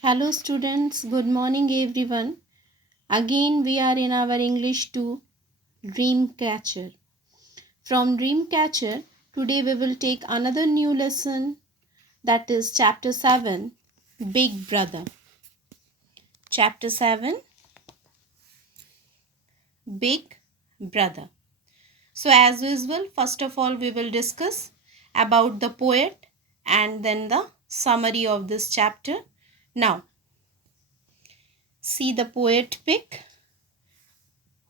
Hello students, good morning everyone. Again we are in our English 2 Dreamcatcher. From Dreamcatcher, today we will take another new lesson, that is chapter 7, Big Brother. Chapter 7, Big Brother. So as usual, first of all we will discuss about the poet and then the summary of this chapter. Now, see the poet pic.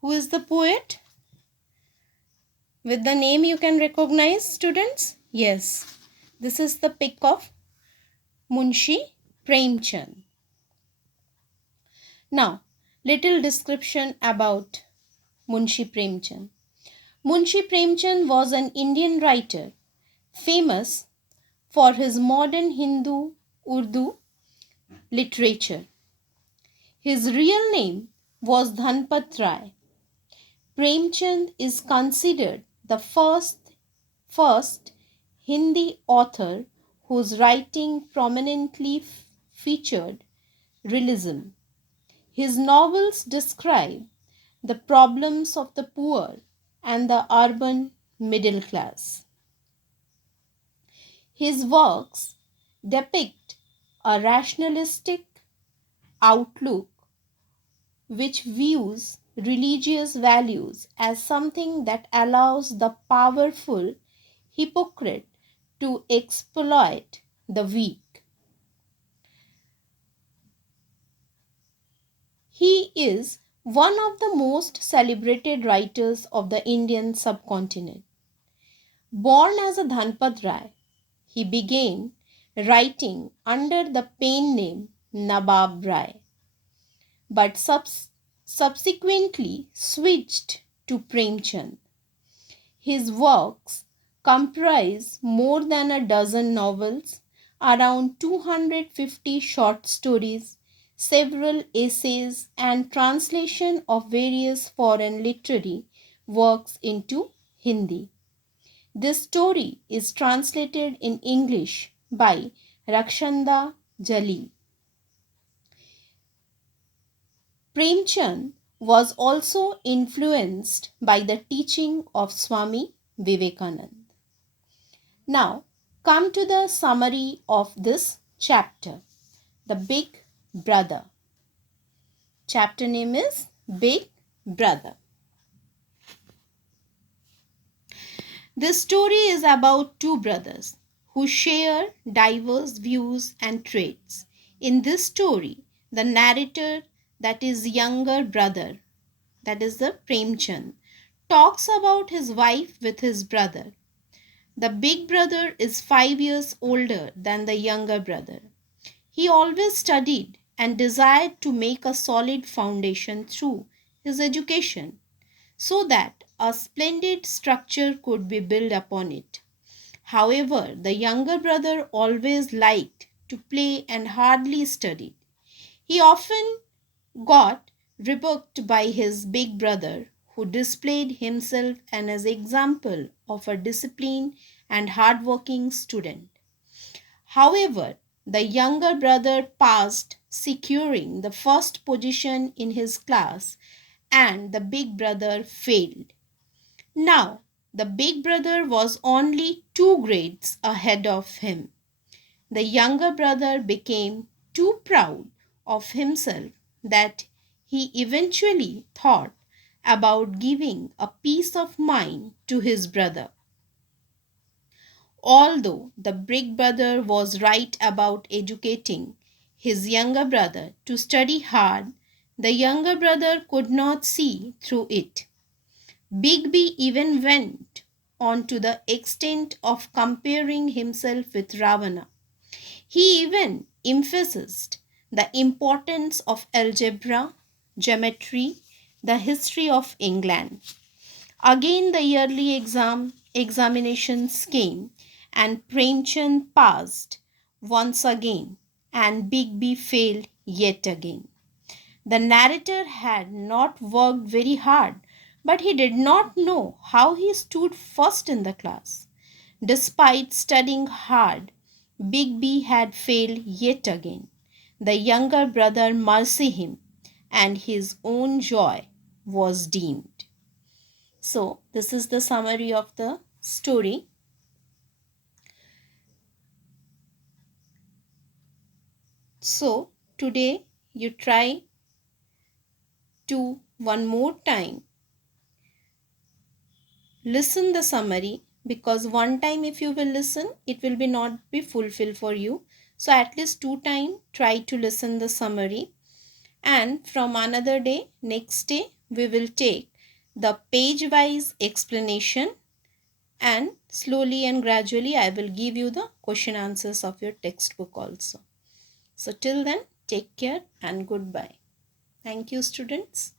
Who is the poet? With the name you can recognize, students? Yes, this is the pic of Munshi Premchand. Now, little description about Munshi Premchand. Munshi Premchand was an Indian writer famous for his modern Hindu Urdu literature. His real name was Dhanpat Rai. Premchand is considered the first Hindi author whose writing prominently featured realism. His novels describe the problems of the poor and the urban middle class. His works depict a rationalistic outlook which views religious values as something that allows the powerful hypocrite to exploit the weak. He is one of the most celebrated writers of the Indian subcontinent. Born as a Dhanpad Rai, he began writing under the pen name Nabab Rai, but subsequently switched to Premchand. His works comprise more than a dozen novels, around 250 short stories, several essays, and translation of various foreign literary works into Hindi. This story is translated in English by Rakshanda Jalil. Premchand was also influenced by the teaching of Swami Vivekananda. Now, come to the summary of this chapter, The Big Brother. Chapter name is Big Brother. This story is about two brothers who share diverse views and traits. In this story, the narrator, that is younger brother, that is the Premchand, talks about his wife with his brother. The big brother is 5 years older than the younger brother. He always studied and desired to make a solid foundation through his education so that a splendid structure could be built upon it. However, the younger brother always liked to play and hardly studied. He often got rebuked by his big brother, who displayed himself as an example of a disciplined and hardworking student. However, the younger brother passed, securing the first position in his class, and the big brother failed. Now, the big brother was only 2 grades ahead of him. The younger brother became too proud of himself that he eventually thought about giving a piece of mind to his brother. Although the big brother was right about educating his younger brother to study hard, the younger brother could not see through it. Bigby even went on to the extent of comparing himself with Ravana. He even emphasized the importance of algebra, geometry, the history of England. Again the yearly examinations came and Premchand passed once again and Bigby failed yet again. The narrator had not worked very hard, but he did not know how he stood first in the class. Despite studying hard, Bigby had failed yet again. the younger brother mercy him, and his own joy was deemed. So, this is the summary of the story. So, today you try to one more time listen the summary, because one time if you will listen it will be not be fulfilled for you. So at least two time try to listen the summary, and from another day, next day, we will take the page wise explanation, and slowly and gradually I will give you the question answers of your textbook also. So till then, take care and goodbye. Thank you, students.